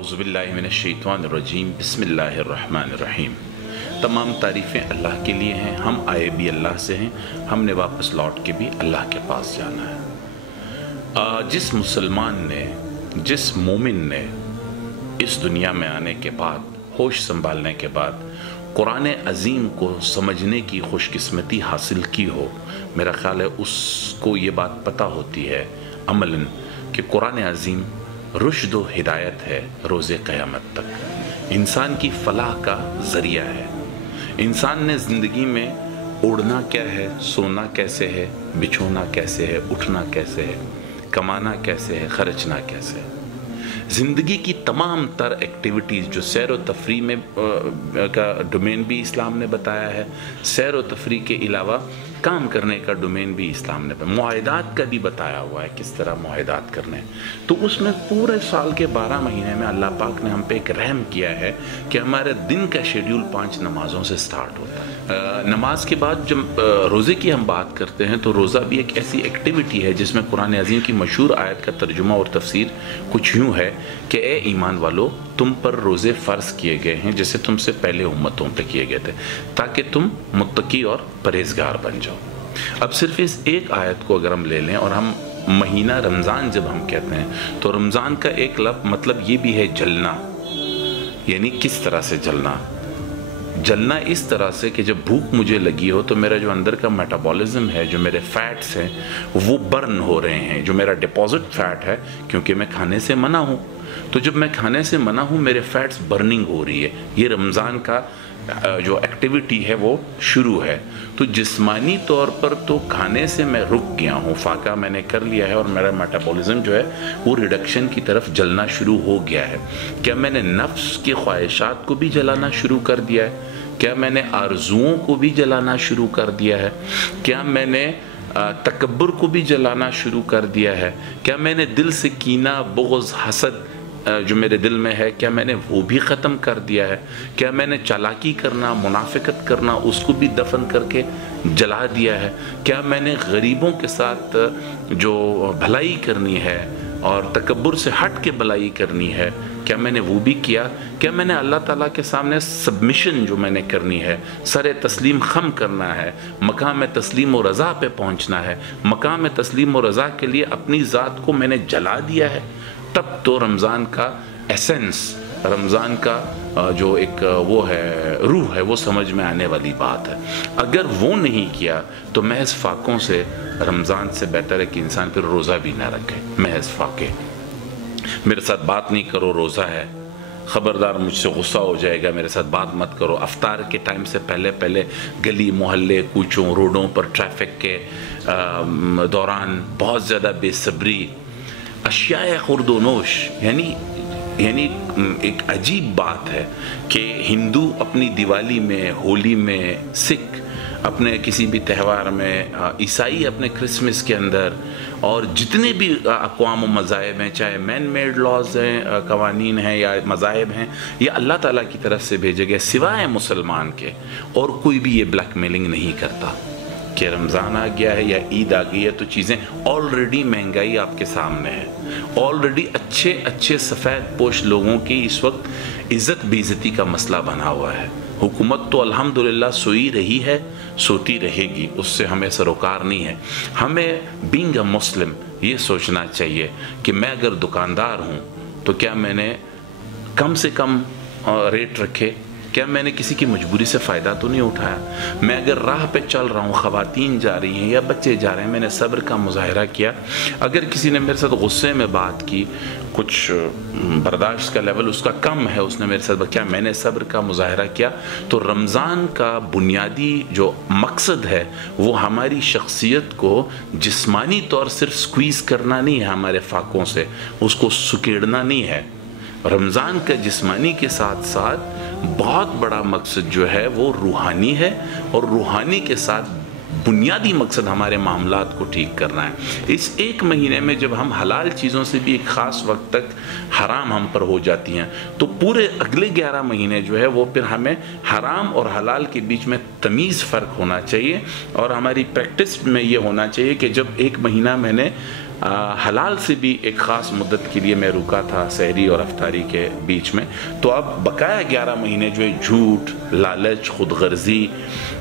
औज़ुबिल्लाहि मिनश्शैतानिर्रजीम बिस्मिल्लाहिर्रहमानिर्रहीम। तमाम तारीफ़ें अल्लाह के लिए हैं। हम आए भी अल्लाह से हैं, हमने वापस लौट के भी अल्लाह के पास जाना है। जिस मुसलमान ने, जिस मोमिन ने इस दुनिया में आने के बाद, होश संभालने के बाद कुरान अज़ीम को समझने की खुशकिस्मती हासिल की हो, मेरा ख़्याल है उसको ये बात पता होती है अमलन कि कुरान अज़ीम रुश्द व हिदायत है रोज़े क़यामत तक, इंसान की फ़लाह का ज़रिया है। इंसान ने ज़िंदगी में उड़ना क्या है, सोना कैसे है, बिछोना कैसे है, उठना कैसे है, कमाना कैसे है, खर्चना कैसे है। ज़िंदगी की तमाम तर एक्टिविटीज़ जो सैर व तफरी में का डोमेन भी इस्लाम ने बताया है, सैर व तफरी के अलावा काम करने का डोमेन भी इस्लाम ने, मुआहिदात का भी बताया हुआ है किस तरह मुआहिदात करने हैं। तो उसमें पूरे साल के 12 महीने में अल्लाह पाक ने हम पे एक रहम किया है कि हमारे दिन का शेड्यूल 5 नमाज़ों से स्टार्ट होता है। नमाज के बाद जब रोज़े की हम बात करते हैं तो रोज़ा भी एक ऐसी एक्टिविटी है जिसमें कुरान अज़ीम की मशहूर आयत का तर्जुमा और तफसीर कुछ यूँ है कि ए ईमान वालो, तुम पर रोज़े फ़र्ज़ किए गए हैं जैसे तुमसे पहले उम्मतों पे किए गए थे, ताकि तुम मुत्तकी और परहेज़गार बन जाओ। अब सिर्फ इस एक आयत को अगर हम ले लें और हम महीना रमज़ान जब हम कहते हैं तो रमज़ान का एक मतलब ये भी है जलना, यानी किस तरह से जलना। जलना इस तरह से कि जब भूख मुझे लगी हो तो मेरा जो अंदर का मेटाबॉलिज्म है, जो मेरे फैट्स हैं वो बर्न हो रहे हैं, जो मेरा डिपॉजिट फैट है, क्योंकि मैं खाने से मना हूँ, तो जब मैं खाने से मना हूँ मेरे फैट्स बर्निंग हो रही है। ये रमज़ान का जो एक्टिविटी है वो शुरू है। तो जिस्मानी तौर पर तो खाने से मैं रुक गया हूँ, फाका मैंने कर लिया है और मेरा मेटाबॉलिज्म जो है वो रिडक्शन की तरफ जलना शुरू हो गया है। क्या मैंने नफ्स की ख्वाहिशात को भी जलाना शुरू कर दिया है? क्या मैंने आरज़ुओं को भी जलाना शुरू कर दिया है? क्या मैंने तकब्बुर को भी जलाना शुरू कर दिया है? क्या मैंने दिल से कीना, बुग़्ज़, हसद जो मेरे दिल में है, क्या मैंने वो भी ख़त्म कर दिया है? क्या मैंने चालाकी करना, मुनाफिकत करना, उसको भी दफन करके जला दिया है? क्या मैंने गरीबों के साथ जो भलाई करनी है और तकब्बुर से हट के भलाई करनी है, क्या मैंने वो भी किया? क्या मैंने अल्लाह ताला के सामने सबमिशन जो मैंने करनी है, सर तस्लीम खम करना है, मकाम तस्लीम व रज़ा पे पहुँचना है, मकाम तस्लीम व रज़ा के लिए अपनी ज़ात को मैंने जला दिया है? तब तो रमज़ान का एसेंस, रमज़ान का जो एक वो है, रूह है, वो समझ में आने वाली बात है। अगर वो नहीं किया तो महज फाकों से रमज़ान से बेहतर है कि इंसान फिर रोज़ा भी ना रखे। महज फाके, मेरे साथ बात नहीं करो, रोज़ा है, ख़बरदार मुझसे गुस्सा हो जाएगा, मेरे साथ बात मत करो। अफ्तार के टाइम से पहले पहले गली मोहल्ले, कूचों, रोडों पर ट्रैफिक के दौरान बहुत ज़्यादा बेसब्री, अशियाए खुर्दोनोश, यानी एक अजीब बात है कि हिंदू अपनी दिवाली में, होली में, सिख अपने किसी भी त्यौहार में, ईसाई अपने क्रिसमस के अंदर, और जितने भी अक़वाम मज़ाहिब हैं, चाहे मैन मेड लॉज हैं, कवानीन हैं या मज़ाहिब हैं, ये अल्लाह ताला की तरफ से भेजे गए, सिवाय मुसलमान के और कोई भी ये ब्लैकमेलिंग नहीं करता कि रमज़ान आ गया है या ईद आ गई है तो चीज़ें ऑलरेडी, महंगाई आपके सामने है, ऑलरेडी अच्छे अच्छे सफ़ेद पोश लोगों की इस वक्त इज़्ज़त बेइज़्ज़ती का मसला बना हुआ है। हुकूमत तो अल्हम्दुलिल्लाह सोई रही है, सोती रहेगी, उससे हमें सरोकार नहीं है। हमें बीइंग अ मुस्लिम ये सोचना चाहिए कि मैं अगर दुकानदार हूँ तो क्या मैंने कम से कम रेट रखे, क्या मैंने किसी की मजबूरी से फ़ायदा तो नहीं उठाया? मैं अगर राह पे चल रहा हूँ, ख़वातीन जा रही हैं या बच्चे जा रहे हैं, मैंने सब्र का मुज़ाहिरा किया। अगर किसी ने मेरे साथ गुस्से में बात की, कुछ बर्दाश्त का लेवल उसका कम है, उसने मेरे साथ, क्या मैंने सब्र का मुज़ाहिरा किया? तो रमज़ान का बुनियादी जो मकसद है वो हमारी शख्सियत को जिस्मानी तौर सिर्फ स्क्वीज़ करना नहीं है, हमारे फाकों से उसको सुकेड़ना नहीं है। रमज़ान का जिस्मानी के साथ साथ बहुत बड़ा मकसद जो है वो रूहानी है, और रूहानी के साथ बुनियादी मकसद हमारे मामलात को ठीक करना है। इस एक महीने में जब हम हलाल चीज़ों से भी एक ख़ास वक्त तक हराम हम पर हो जाती हैं, तो पूरे अगले 11 महीने जो है वो फिर हमें हराम और हलाल के बीच में तमीज़ फ़र्क होना चाहिए। और हमारी प्रैक्टिस में ये होना चाहिए कि जब एक महीना मैंने हलाल से भी एक ख़ास मुद्दत के लिए मैं रुका था सहरी और अफ्तारी के बीच में, तो अब बकाया 11 महीने जो है झूठ, लालच, खुदगर्जी,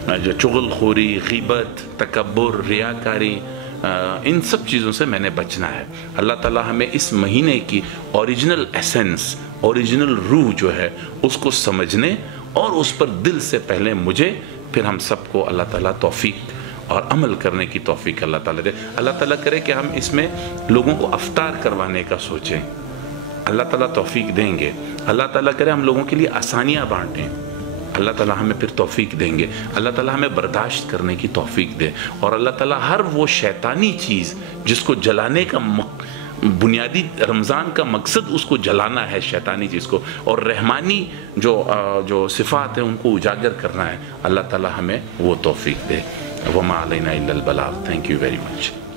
जो चुगलखोरी, ग़ीबत, तकब्बुर, रियाकारी, इन सब चीज़ों से मैंने बचना है। अल्लाह ताला हमें इस महीने की ओरिजिनल एसेंस, ओरिजिनल रूह जो है उसको समझने और उस पर दिल से पहले मुझे, फिर हम सबको अल्लाह ताला तौफीक और अमल करने की तौफीक अल्लाह ताला दे। अल्लाह ताला करे कि हम इसमें लोगों को अफ्तार करवाने का सोचें, अल्लाह ताला तौफीक देंगे। अल्लाह ताला करे हम लोगों के लिए आसानियाँ बांटें, अल्लाह ताला हमें फिर तौफीक देंगे। अल्लाह ताला हमें बर्दाश्त करने की तौफीक दे, और अल्लाह ताला हर वो शैतानी चीज़ जिसको जलाने का बुनियादी रमज़ान का मकसद उसको जलाना है, शैतानी चीज़ को, और रहमानी जो सिफ़ात है उनको उजागर करना है, अल्लाह ताला हमें वो तौफीक दे। वमा अलैना इल्लल बलाग। Thank you very much.